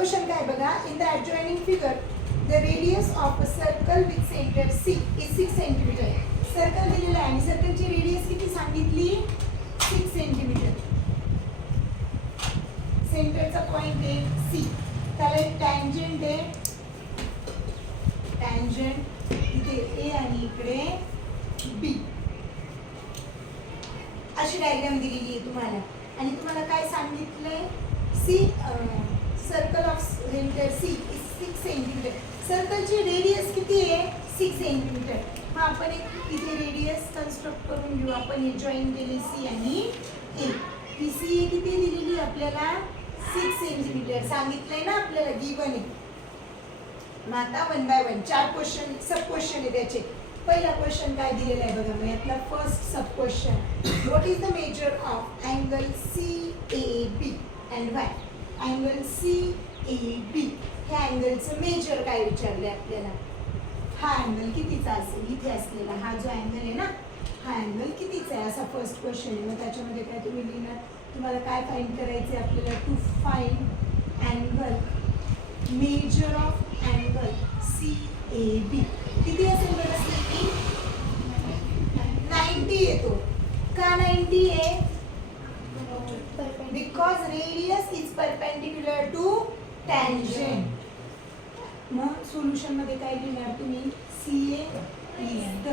Question काय बघा, in the adjoining figure the radius of a circle with center C is 6 cm. Circle दिलेला आहे आणि सर्कलची radius किती सांगितली, 6 cm. सेंटरचा पॉइंट आहे C, त्याला एक टँजंट आहे, टँजंट इथे A आणि इकडे B. अशी डायग्राम दिलेली आहे तुम्हाला आणि तुम्हाला काय सांगितलंय, C circle of centre C is 6 centimetre. सर्कलची रेडियस किती आहे, 6 सेंटीमीटर. मग आपण एक इथे रेडियस कन्स्ट्रक्ट करून घेऊ. आपण हे जॉईन केले सी आणि ए. ही सी ए किती दिलेली आपल्याला, 6 सेंटीमीटर सांगितलंय ना आपल्याला, गिवन आहे. मग आता 1 बाय 1 4 क्वेश्चन सब क्वेश्चन आहे त्याचे. पहिला क्वेश्चन काय दिलेला आहे बघा, मग यातला first sub question, what is the measure of angle CAB and Y. Angle CAB ह्या अँगलचं मेजर काय विचारले आपल्याला. हा अँगल कितीचा असेल, इथे असलेला हा जो अँगल आहे ना, हा अँगल कितीचा आहे, असा फर्स्ट क्वेश्चन आहे. मग त्याच्यामध्ये काय तुम्ही लिहिणार, तुम्हाला काय फाइंड करायचे आपल्याला, to find angle, measure of angle CAB किती असेल बरं, 90 येतो. का 90 आहे, because radius is perpendicular to tangent. मग सोल्युशन मध्ये काय लिहिणार तुम्ही, CA is the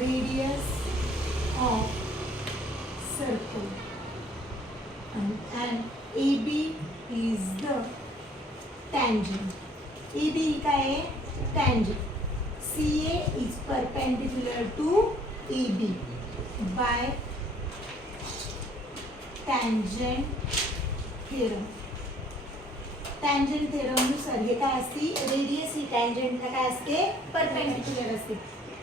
radius of circle and AB is the tangent. AB ही काय आहे, tangent. CA is perpendicular to AB by tangent theorem. tangent theorem नुसार हे काय असते, रेडियस ही टँजंटला काय असते, परपेंडिक्युलर असते.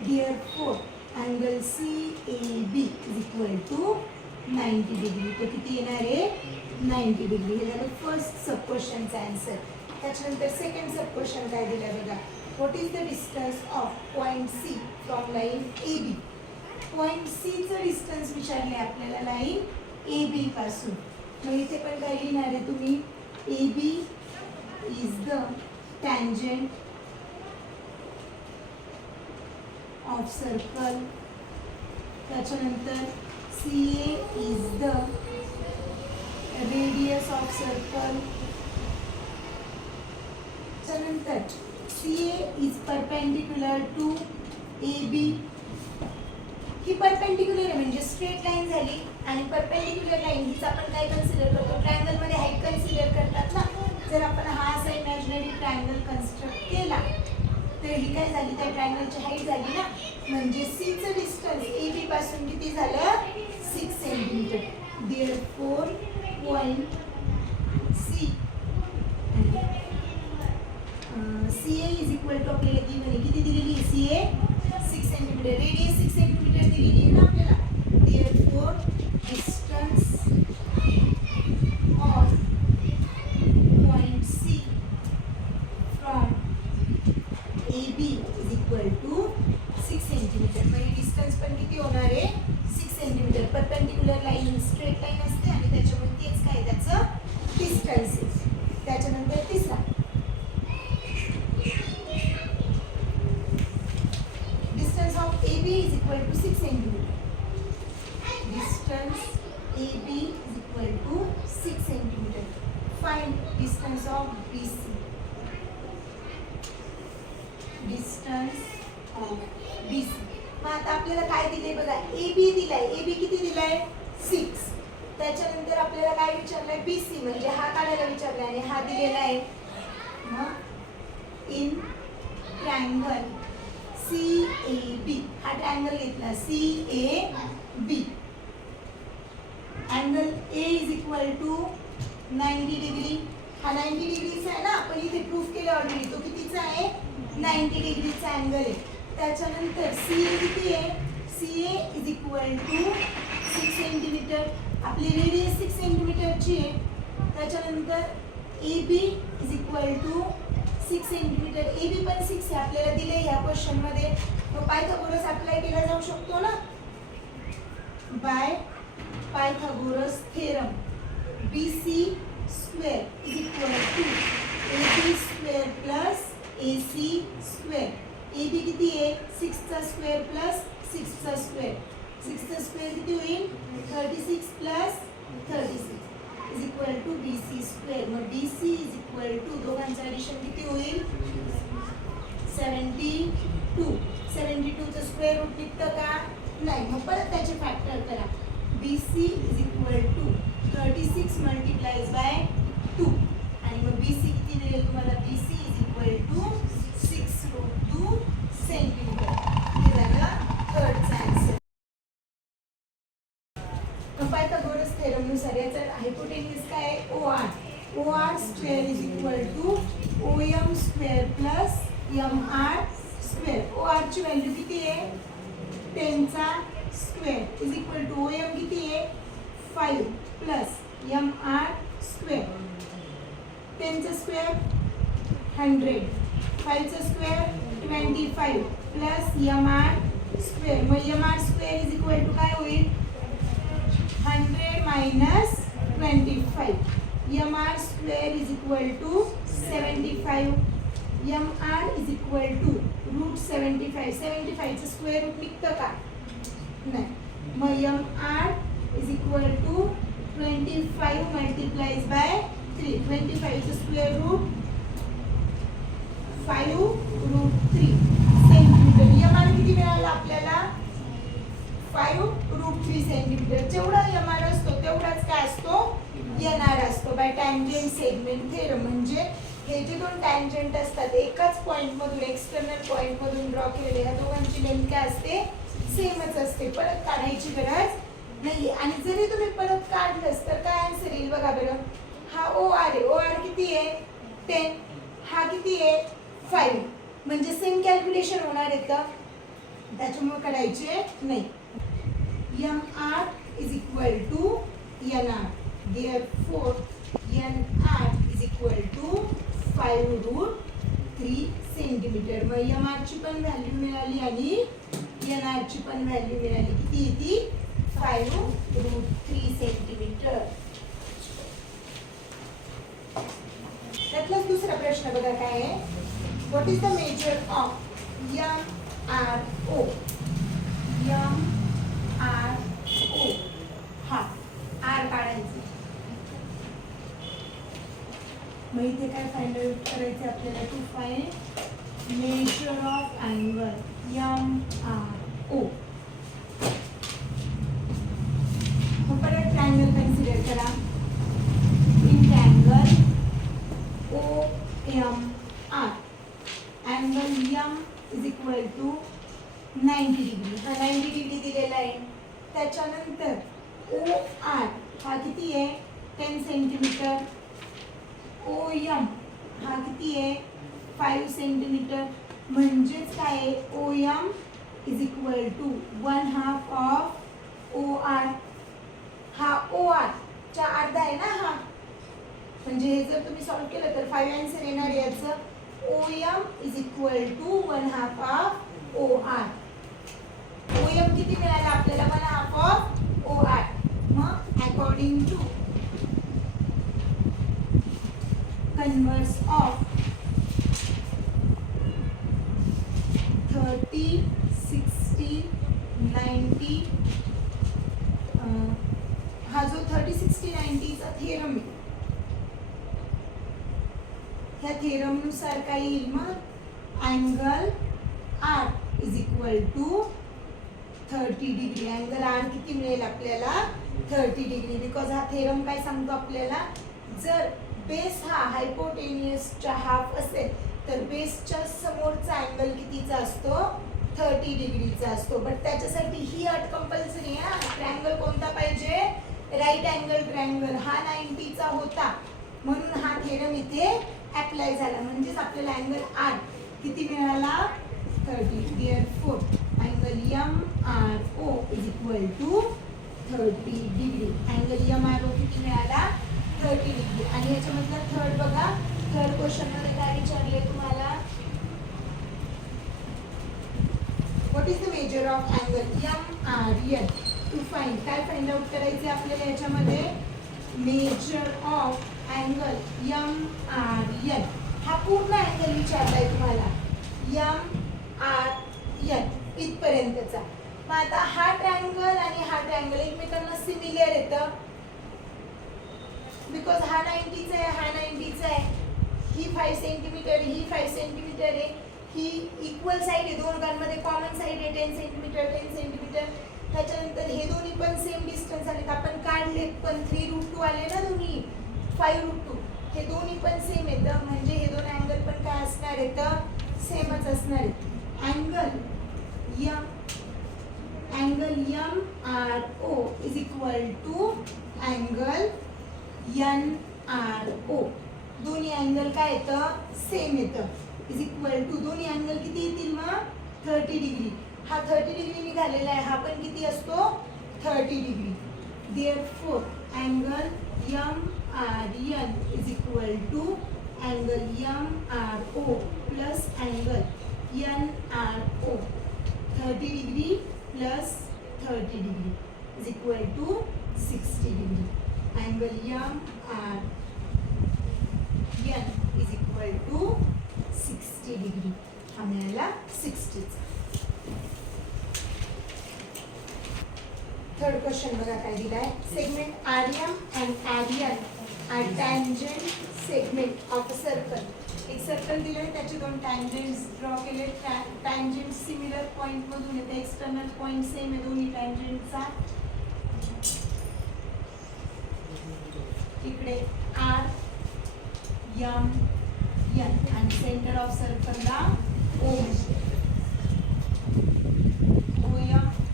Therefore angle CAB is equal to 90 degree. तो किती येणार आहे, 90 डिग्री. हे झालं फर्स्ट सब क्वेश्चनचा आन्सर. त्याच्यानंतर सेकंड सब क्वेश्चन काय दिलं बघा, what is the distance of point C from line AB. Point C चं डिस्टन्स विचारले आपल्याला लाईन AB पासून. मग इथे पण काय लिहिणार आहे तुम्ही, AB is the tangent of circle. त्याच्यानंतर CA is the radius of circle. त्यानंतर CA is perpendicular to AB. He perpendicular आहे म्हणजे स्ट्रेट लाईन झाली आणि परपेंडिक्युलर लाईन हिच आपण काय कन्सिडर करतो, ट्रायंगल मध्ये हाईट कन्सिडर करतात ना. जर आपण हा असा इमॅजिनरी ट्रायंगल कन्स्ट्रक्ट केला तर ही काय झाली, त्या ट्रायंगलची हाईट झाली ना. म्हणजे C चं डिस्टन्स AB पासून किती झालं, 6 centimetre. Therefore point C CA is equal to आपल्याला गिवन किती दिलेली आहे, CA 6 सेंटीमीटर. रेडियस 6 सेंटीमीटर दिलेली आहे ना आपल्याला. Therefore distance of point C from AB is equal to 6 centimetre. म्हणजे डिस्टन्स पण किती होणार आहे, 6 centimetre. Perpendicular line straight line असते आणि त्याच्यामुळे तेच काय त्याचं डिस्टन्स आहे. त्याच्यानंतर तिसरा, distance of AB is equal to 6 centimetre. Distance AB is equal to 6 centimetre. Find distance of BC. Distance of BC. मग आता आपल्याला काय दिले बघा, AB दिलाय. AB किती दिलाय, 6. त्याच्यानंतर आपल्याला काय विचारलंय, BC म्हणजे हा काढायला विचारलाय आणि हा दिलेला आहे. मग इन ट्रायंगल CAB, हा ट्रायंगल घेतला CAB. Angle A is equal to 90 degree. हा 90 डिग्रीचा आहे ना, आपण इथे प्रूफ केलं ऑलरेडी. तो कितीचा आहे, 90 डिग्रीचा अँगल आहे. त्याच्यानंतर CA किती आहे, CA is equal to 6 centimetre. आपली रेडियस 6 सेंटीमीटरची आहे. त्याच्यानंतर AB is equal to 6 centimetre. AB पण 6 आहे आपल्याला दिले या क्वेश्चन मध्ये. मग पायथागोरस अप्लाय केला जाऊ शकतो ना, bye Pythagoras theorem. BC square BC square. मग BC इज इक्वल टू दोघांचं ॲडिशन किती होईल 72. 72चं स्क्वेअर रूट निघतं का नाही. मग परत त्याचे फॅक्टर करा. BC is equal to 36 multiplies by 2 आणि मग BC किती मिळेल तुम्हाला BC is equal to 6√2 centimetre. हे झालं थर्डचा आन्सर. पायथागोरस थेरमनुसार याचा हायपोटेन्यूज काय आहे OR. OR square is equal to OM square plus MR square. OR ची व्हॅल्यू किती आहे 10चा square is equal to OM किती आहे 5 प्लस MR स्क्वेअर. 10चा स्क्वेअर 100, 5चा स्क्वेअर 25 प्लस MR स्क्वेअर. मग MR square is equal to काय होईल 100 minus 25. MR square is equal to 75. MR is equal to root 75. 75चं स्क्वेअर रूट निघतं का नाही. मग MR is equal to 25 multiplies by 3. 25चं स्क्वेअर रूट 5√3 सेंटीमीटर. MR किती मिळालं आपल्याला 5√3 सेंटीमीटर. जेवढा MR असतो तेवढाच काय असतो NR असतो. By tangent segment theorem. म्हणजे हे जे दोन टँजेंट असतात एकाच पॉइंट मधून एक्सटर्नल पॉइंट मधून ड्रॉ केलेले या दोघांची लेंथ काय असते सेमच असते. परत काढायची गरज नाही. आणि जरी तुम्ही परत काढलंस तर काय आन्सर येईल बघा बरं. हा OR आहे. OR किती आहे 10. हा किती आहे 5. म्हणजे सेम कॅल्क्युलेशन होणार आहे का त्याच्यामुळे काढायचे नाही. MR is equal to NR. Therefore, NR is equal to 5√3 centimetre. मग MR ची पण व्हॅल्यू मिळाली आणि NR ची पण व्हॅल्यू मिळाली. किती येते 5√3 सेंटीमीटर. त्यातलाच दुसरा प्रश्न बघा काय आहे. What is the measure of MRO. MRO हा R काढायचं. मग इथे काय फाइंड आउट करायचे आपल्याला to find measure of angle MRO. मग परत ट्रायंगल कन्सिडर करा. In triangle OMR angle M is equal to 90 degree. हा 90 डिग्री दिलेला आहे. त्याच्यानंतर OR हा किती आहे 10 सेंटीमीटर. OM हा किती आहे 5 सेंटीमीटर. म्हणजेच काय आहे OM is equal to 1/2 of OR. हा OR चा अर्धा आहे ना हा. म्हणजे हे जर तुम्ही सॉल्व केलं तर 5 आन्सर येणार याचं. OM is equal to 1/2 of OR. OM किती मिळाला आपल्याला 1/2 ऑफ OR. मग अकॉर्डिंग टू कन्वर्स ऑफ 30, 60, 90 हा जो 30, 60, 90 चा थेरम आहे ह्या थेरम नुसार काय येईल मग angle R is equal to 30 degree. Angle R किती मिळेल आपल्याला 30 डिग्री. बिकॉज हा थेरम काय सांगतो आपल्याला जर बेस हा हायपोटेन्युसच्या हाफ असेल तर बेसच्या समोरचा अँगल कितीचा असतो 30 डिग्रीचा असतो. बट त्याच्यासाठी ही अट कंपल्सरी आहे. ट्रायंगल कोणता पाहिजे राईट अँगल ट्रायंगल. हा 90 चा होता म्हणून हा थेरम इथे अप्लाय झाला. म्हणजेच आपल्याला अँगल R किती मिळाला 30. Therefore angle MRO is equal to 30 degree. Angle MRO किती मिळाला 30 डिग्री. आणि याच्यामधला थर्ड बघा. थर्ड क्वेश्चन मध्ये काय विचारले तुम्हाला what is the measure of angle MRN. To find काय फाइंड आउट करायचे आपल्याला याच्यामध्ये मेजर ऑफ अँगल MRN. हा पूर्ण अँगल विचारलाय तुम्हाला MRN इथपर्यंतचा. मग आता हा ट्रायंगल आणि हा ट्रायंगल एकमेकांना सिमिलर येतं. बिकॉज हा 90चा आहे, हा 90चा आहे, ही 5 सेंटीमीटर, ही 5 सेंटीमीटर आहे, ही इक्वल साईड आहे, दोघांमध्ये कॉमन साईड आहे 10 सेंटीमीटर 10 सेंटीमीटर. त्याच्यानंतर हे दोन्ही पण सेम डिस्टन्स आलेत, आपण काढलेत पण 3√2 आले ना दोन्ही, 5√2, हे दोन्ही पण सेम आहेत, म्हणजे हे दोन अँगल पण काय असणार आहेत, सेमच असणार आहेत. Angle M R O is equal to angle N R O. दोन्ही अँगल काय येतं, सेम येतं, इज इक्वल टू दोन्ही अँगल किती येतील मग 30 डिग्री. हा 30 डिग्री निघालेला आहे, हा पण किती असतो 30 degree. Therefore angle M R N is equal to angle M R O plus angle N R O. 30 degree plus 30 degree is equal to 60 degree. Angle M R N is equal to 60 degree. हा मिळाला 60चा. Third question बघा काय दिलाय. Segment RM and RN are tangent segment of a circle. एक circle दिलंय, त्याचे दोन टँजंट्स ड्रॉ केले. टँजंट सिमिलर पॉइंट मधून येते, एक्सटर्नल पॉइंट सेम आहे दोन्ही टँजंटचा. इकडे आर एम एन आणि सेंटर ऑफ सर्कलला ओ एम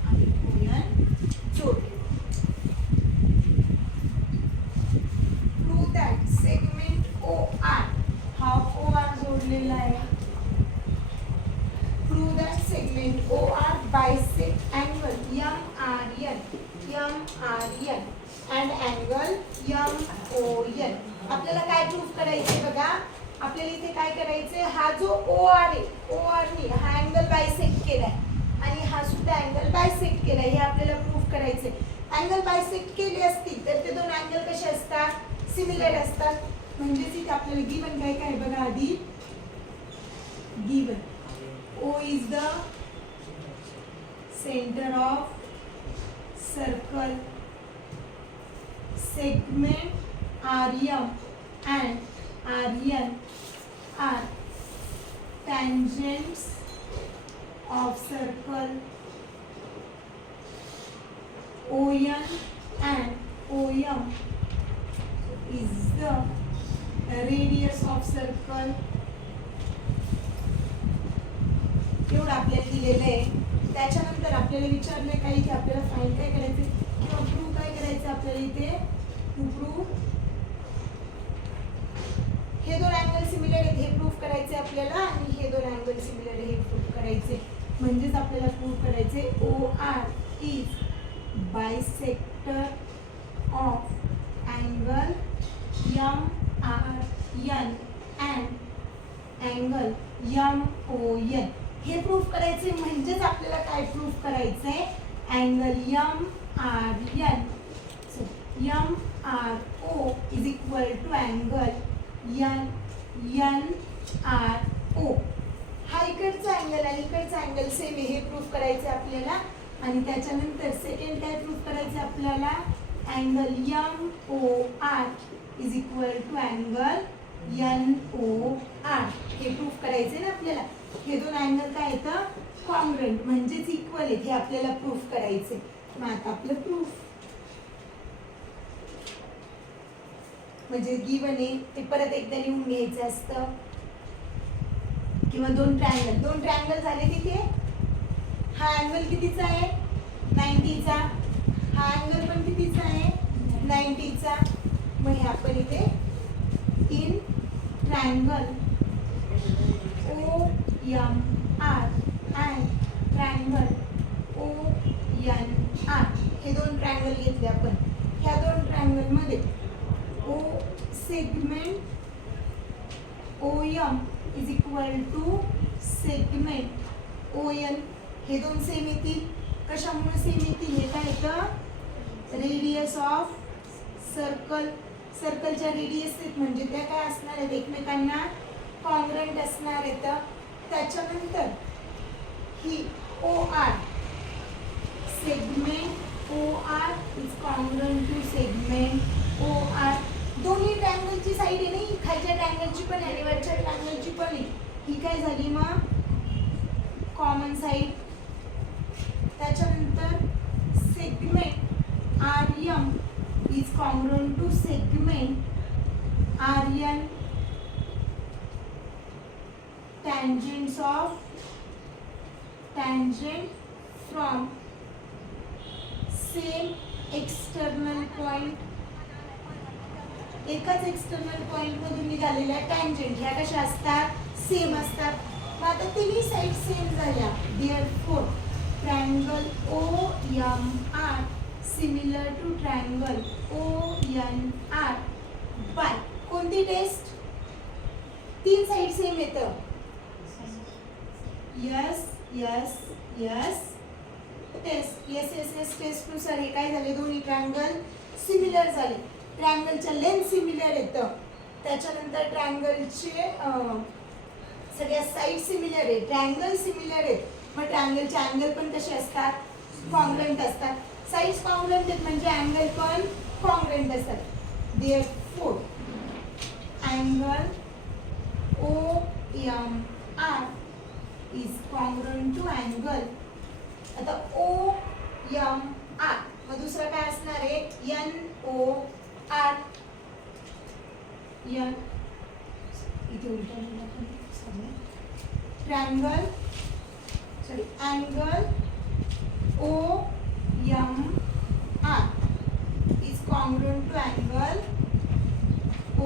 आणि ओ एन जोडले. Prove that segment O R, हा ओ आर जोडलेला आहे. Prove that segment O R bisect angle M R N and angle M O N. आपल्याला काय prove करायचे बघा, आपल्याला इथे काय करायचंय, हा जो ओ आर आहे, ओ आर नी हा अँगल बायसेक्ट केलाय आणि हा सुद्धा अँगल बायसेक्ट केलाय, हे आपल्याला प्रूव्ह करायचंय. अँगल बायसेक्ट केले असतील तर ते दोन अँगल कसे असतात, सिमिलर असतात. म्हणजेच इथे आपल्याला गिवन काय काय बघा आधी. Given O is the centre of circle, segment RM and RN are tangents of circle. ON and OM is the radius of circle. एवढं आपल्याला दिलेलं आहे. त्याच्यानंतर आपल्याला विचारलंय काही की आपल्याला फाइंड काय करायचं किंवा प्रूव्ह काय करायचं आपल्याला इथे. टू प्रूव्ह हे दोन अँगल सिमिलर आहेत हे प्रूव्ह करायचे आपल्याला आणि हे दोन अँगल सिमिलर आहे हे प्रूव्ह करायचे. म्हणजेच आपल्याला प्रूव्ह करायचे O R is bisector of angle M R N and angle M O N. हे प्रूव्ह करायचे. म्हणजेच आपल्याला काय प्रूव्ह करायचंय, angle M R N M R O is equal to angle N N R O. हा इकडचा angle आणि इकडचा अँगल सेम आहे हे प्रूव्ह करायचं आपल्याला. आणि त्याच्यानंतर सेकंड काय प्रूव्ह करायचं आपल्याला, angle M O R is equal to angle N O R. हे प्रूव्ह करायचे ना आपल्याला. हे दोन अँगल काय येतं, कॉन्ग्रंट म्हणजेच इक्वल आहेत हे आपल्याला प्रूव्ह करायचे. मग आता आपलं प्रूफ म्हणजे गिवन आहे ते परत एकदा लिहून घ्यायचं असतं. किंवा दोन ट्रायंगल झाले तिथे. हा अँगल कितीचा आहे 90चा, हा अँगल पण कितीचा आहे 90चा. मग हे आपण इथे in triangle O M R and triangle O N R हे दोन ट्रायंगल घेतले आपण. ह्या दोन ट्रायंगल मध्ये O segment O M is equal to segment O N हे दोन सेम येतील. कशामुळे सेम येतील, हे काय येतं, रेडियस ऑफ सर्कल. सर्कलच्या रेडियस आहेत म्हणजे त्या काय असणार आहेत, एकमेकांना कॉन्ग्रंट असणार आहेत. त्याच्यानंतर ही O R segment O R is congruent to segment O R. दोन्ही ट्रायंगलची साईड आहे नाही, खालच्या ट्रायंगलची पण आहे आणि वरच्या ट्रायंगलची पण आहे. ही काय झाली मग कॉमन साईड. त्याच्यानंतर segment RM is congruent to segment RN tangents of tangent from same external point. एकाच एक्सटर्नल पॉइंट मधून निघालेल्या टँजंट ह्या कशा असतात सेम असतात. मग आता तिन्ही साईड सेम झाल्या. Therefore triangle OMR similar to triangle ONR by कोणती टेस्ट. तीन साईड सेम येतं. S S S test. S test नुसार हे काय झाले दोन्ही ट्रायंगल सिमिलर झाले. ट्रायंगलच्या लेंथ सिमिलर येतं. त्याच्यानंतर ट्रायंगलचे सगळ्या साईड सिमिलर आहे. ट्रायंगल सिमिलर आहेत. मग ट्रायंगलचे अँगल पण कसे असतात कॉन्ग्रुएंट असतात. साईड्स कॉन्ग्रुएंट आहेत म्हणजे अँगल पण कॉन्ग्रुएंट असतात. Therefore angle OMR is congruent to angle. आता OMR मग दुसरा काय असणार आहे NOR. N इथे उलटा लिहिला पण triangle sorry angle OMR is congruent to angle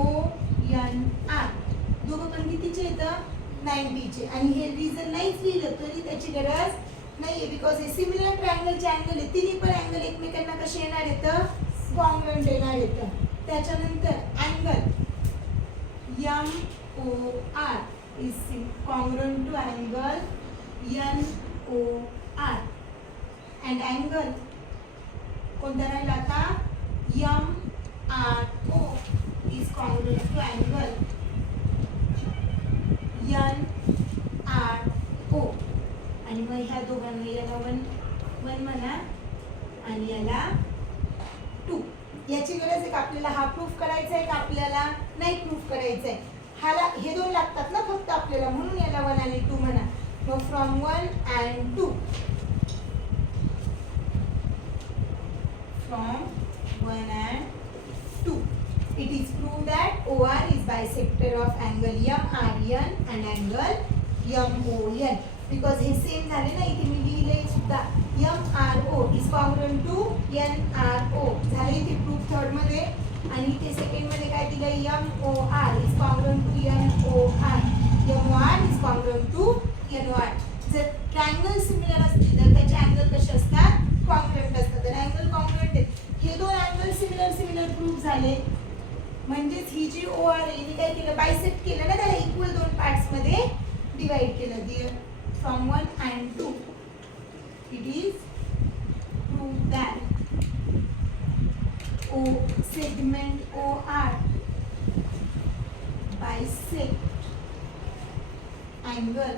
ONR. दोघं पण कितीचे येतं 90चे. आणि हे रिझन नाहीच लिहिलं तरी त्याची गरज नाहीये बिकॉज हे सिमिलर ट्रायंगलचे अँगल आहे. तिन्ही पण अँगल एकमेकांना कसे येणार येतं कॉन्ग्रुएंट येणार येतं. त्याच्यानंतर angle MOR is congruent to angle NOR and angle कोणता राहिला आता MRO is congruent to angle NRO. आणि मग ह्या दोघांना याला 1 म्हणा आणि याला 2. याची गरज आहे का आपल्याला हा प्रूफ करायचा आहे का आपल्याला नाही प्रूफ करायचा आहे. हाला हे दोन लागतात ना फक्त आपल्याला म्हणून याला 1 आणि 2 म्हणा. मग from 1 and 2 from 1 and 2 it is proved that OR is bisector of angle MRN and angle MON because हे सेम झाले ना. इथे मी लिहिले सुद्धा MRO is congruent to NRO झाले इथे प्रूफ थर्ड मध्ये. आणि इथे सेकंड मध्ये काय दिलं MOR is congruent to NOR. MOR is congruent to NOR. जर ट्रायंगल सिमिलर असतील तर त्याचे अँगल कसे असतात कॉन्ग्रुएंट असतात. तर अँगल कॉन्ग्रुएंट आहेत. हे दोन अँगल सिमिलर प्रूफ झाले. म्हणजेच ही जी OR आहे हिने काय केलं बायसेक्ट केलं ना त्याला इक्वल दोन पार्ट्स मध्ये डिवाइड केलं. दिअर from 1 and 2 it is proved that segment OR bisect angle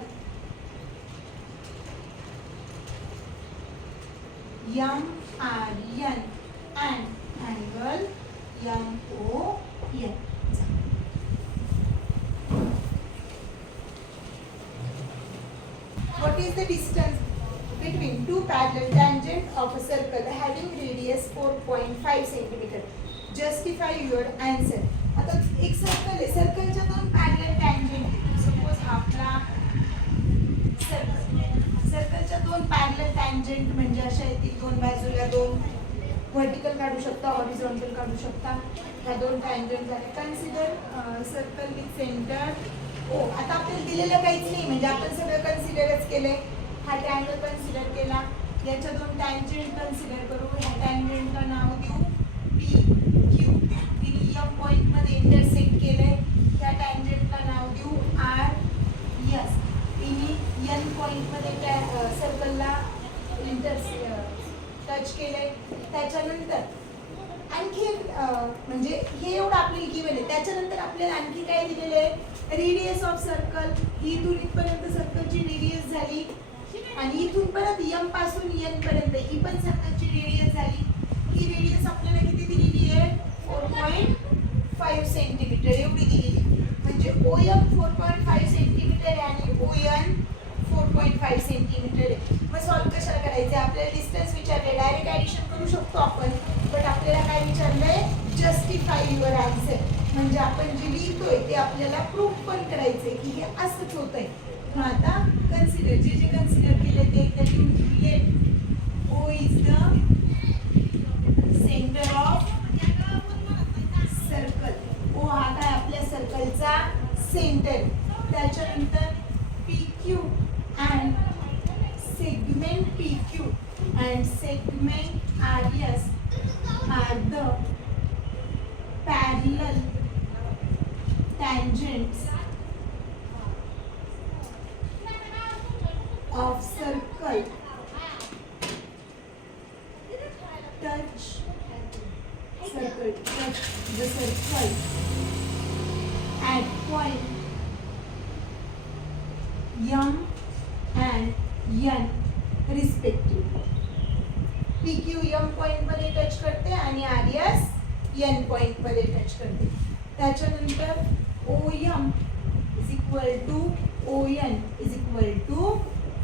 MRN and angle MON. What is the distance between two parallel tangents of a circle having radius 4.5 cm? Justify your answer. आता एक circle आहे. सर्कलच्या दोन parallel tangent. Suppose आपला सर्कलच्या दोन parallel tangent म्हणजे अशा येतील दोन बाजूला दोन व्हर्टिकल काढू शकता हॉरिझॉन्टल काढू शकता. ह्या दोन टँजंट झाले. Consider circle with centre O. आता आपल्याला दिलेलं काहीच नाही म्हणजे आपण सगळं कन्सिडरच केलंय. हा ट्रायंगल कन्सिडर केला. याच्या दोन टँजंट कन्सिडर करू. ह्या टँजंटला नाव देऊ PQ. तिने M पॉइंट मध्ये इंटरसेक्ट केलंय. त्या टँजंटला नाव देऊ RS. तिने N पॉइंट मध्ये त्या सर्कलला टच केलंय. त्याच्यानंतर आणखी म्हणजे हे एवढं आपल्याला गिवन आहे. त्याच्यानंतर आपल्याला आणखी काय दिलेलं आहे रेडियस ऑफ सर्कल. ही इथून इथपर्यंत सर्कलची रेडियस झाली आणि इथून परत M पासून N पर्यंत ही पण सर्कलची रेडियस झाली. ही रेडियस आपल्याला किती दिलेली आहे 4.5 4.5 सेंटीमीटर एवढी दिलेली, म्हणजे OM 4.5 सेंटीमीटर आहे आणि ON 4.5 सेंटीमीटर आहे. मग सॉल्व कशाला करायचे, आपल्याला डिस्टन्स विचारले, डायरेक्ट ॲडिशन करू शकतो आपण, बट आपल्याला काय विचारलंय, जस्टिफाय युअर आन्सर, म्हणजे आपण जे लिहितोय ते आपल्याला प्रूफ पण करायचंय की हे असंच होतंय. मग आता कन्सिडर, जे जे कन्सिडर केले ते एकदा लिहून घेऊया. O is the centre of circle. O हा काय आपल्या सर्कलचा सेंटर. त्याच्यानंतर PQ and segment PQ and segment RS are the parallel tangents of circle touch the circle at point M and N respectively. PQ M point मध्ये touch करते आणि RS N point मध्ये touch करते. त्याच्यानंतर OM is equal to ON is equal to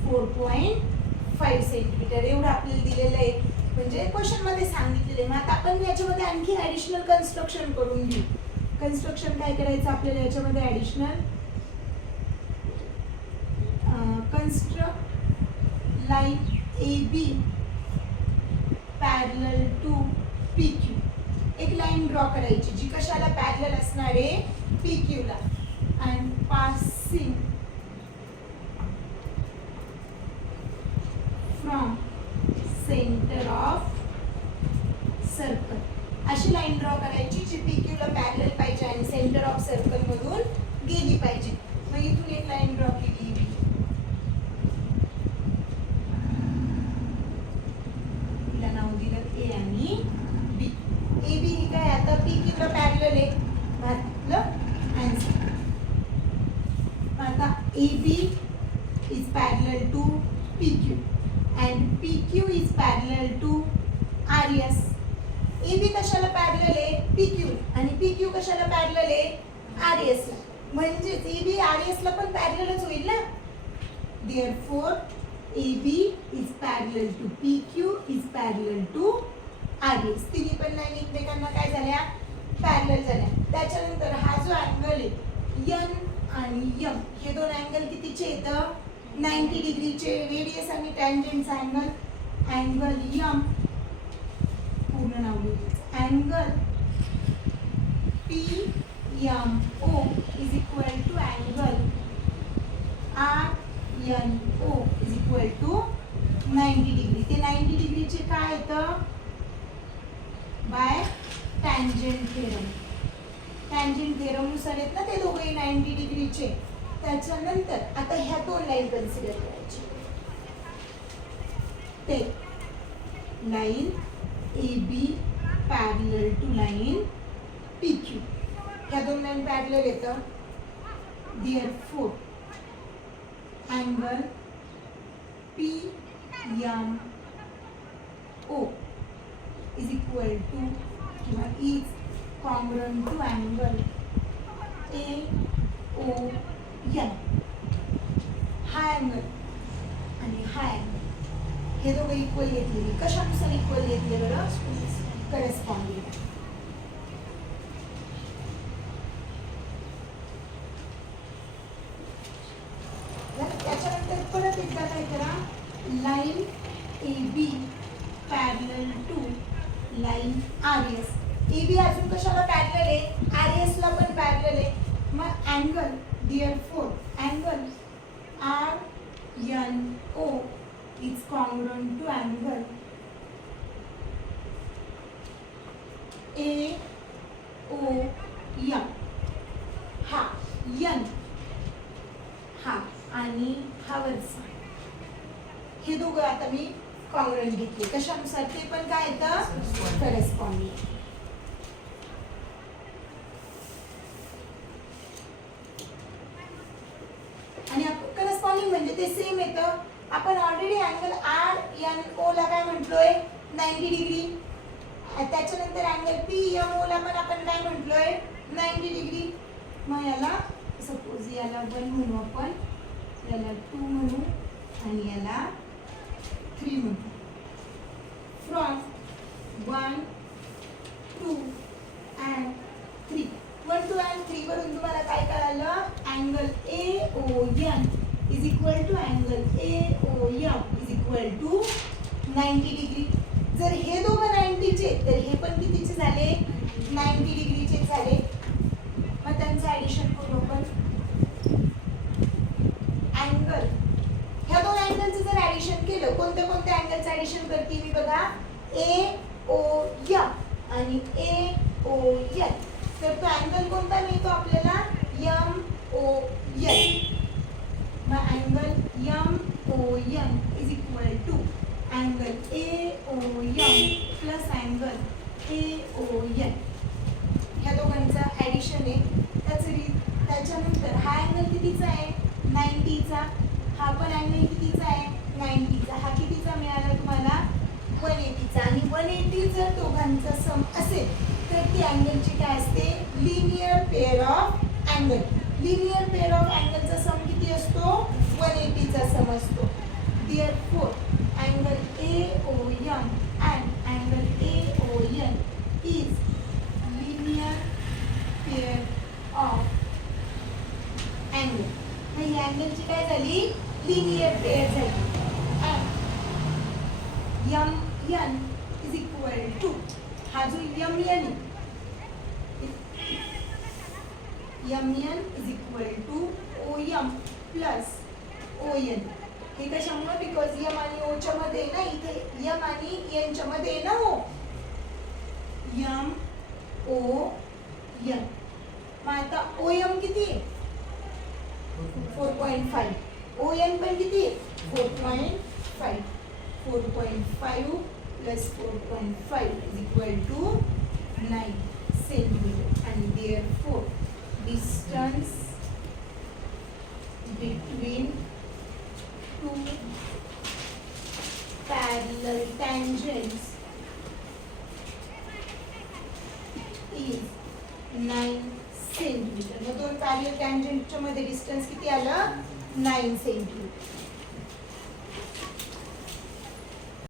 4.5 centimetre एवढं आपल्याला दिलेलं आहे, म्हणजे क्वेश्चन मध्ये सांगितलेलं आहे. मग आता आपण याच्यामध्ये आणखी ॲडिशनल कन्स्ट्रक्शन करून घेऊ. कन्स्ट्रक्शन काय करायचं आपल्याला याच्यामध्ये additional, construct line AB parallel to PQ. एक लाईन ड्रॉ करायची जी कशाला पॅरलल असणार आहे, PQ ला, and passing from center of circle. अशी लाईन ड्रॉ करायची जी PQ ला पॅरलल पाहिजे आणि सेंटर ऑफ सर्कल मधून गेली पाहिजे. मग इथून एक लाईन ड्रॉ केली, A आणि B. AB ही काय आता PQ ला पॅरलल आहे, आपलं आन्सर. आता AB is parallel to PQ and PQ is parallel to RS. AB कशाला पॅरलल आहे, PQ, आणि PQ कशाला पॅरलल आहे, RS ला, म्हणजे AB RS ला पण पॅरललच होईल ना. Therefore AB is parallel to PQ is parallel to RS. तिन्ही पण लाईन एकमेकांना काय झाल्या, पॅरलल झाल्या. त्याच्यानंतर हा जो अँगल आहे N आणि M, हे दोन अँगल कितीचे येतं, 90 डिग्रीचे. रेडियस आणि टँजंटचा अँगल, अँगल M पूर्ण नाव लिहायचं, angle PMO is equal to angle RNO is equal to 90 degree. ते 90 डिग्रीचे काय येतं, by tangent theorem. Tangent theorem नुसार येत ना ते दोघे 90 डिग्रीचे. त्याच्यानंतर आता ह्या दोन लाईन कन्सिडर करायची. ते line AB parallel to line PQ, ह्या दोन लाईन पॅरलल येतं. Therefore angle PMO is equal to किंवा is congruent to angle AON. हा अँगल आणि हा अँगल हे दोघं इक्वल घेतलेले. कशानुसार इक्वल घेतले बरं, करस्पॉन्डिंग. त्याच्यानंतर परत एकदा काय करा, line AB parallel to line RS. AB अजून कशाला पॅरलल आहे, RS ला पण पॅरलल आहे. मग angle, therefore angle RNO is congruent to angle AOM. हा N, हा आणि हा वरचा, हे दोघं आता मी कॉंग्रुएंट घेतले. कशानुसार, ते पण काय येतं, करस्पॉन्डिंग. आणि करस्पॉन्डिंग म्हणजे ते सेम येतं. आपण ऑलरेडी अँगल RNO ला काय म्हटलोय, 90 डिग्री. त्याच्यानंतर अँगल PMO ला पण आपण काय म्हटलोय, 90 डिग्री. मग याला सपोज याला 1 म्हणू आपण, याला 2 म्हणू आणि याला 3 म्हणू. From 1 2 and 3. 1 2 and 3 वरून तुम्हाला काय कळालं? Angle AON is equal to angle AOM is equal to 90 degree. जर हे दोघं 90चे तर हे पण कितीचे झाले? 90 डिग्रीचे झाले. मग त्यांचं ऍडिशन करू आपण. अँगल ह्या दोन अँगलचं जर ऍडिशन केलं, कोणत्या कोणत्या अँगलचं ऍडिशन करते मी बघा, AOM आणि AON. तर तो अँगल कोणता मिळतो आपल्याला? MON. मग angle MON is equal to angle AOM plus angle AON. ह्या दोघांचं ऍडिशन आहे. त्याच्यानंतर हा अँगल कितीचा आहे? 90चा. हा पण अँगल कितीचा आहे? 90चा. हा कितीचा मिळाला तुम्हाला? 180चा. आणि 180 जर दोघांचा सम असेल तर ती अँगलची काय असते? Linear pair of angle. Linear pair of अँगलचा सम किती असतो? 180चा सम असतो. Therefore, angle AOM and angle AON is linear pair of angle. मग ही अँगलची काय झाली? लिनियर पेअर झाली. MN is equal to हा जो MN आहे, MN is equal to OM plus ON. हे कशामुळे? बिकॉज M आणि O च्या मध्ये ना, इथे M आणि N च्या मध्ये ना हो, M O N. मग आता OM किती? 4.5. ON पण किती? 4.5. 4.5 plus 4.5 is equal to 9 centimeter. And therefore, distance between two parallel tangents is 9 centimeter. मग दोन पॅरलल टँजंटच्या मध्ये डिस्टन्स किती आलं? 9 सेंटीमीटर.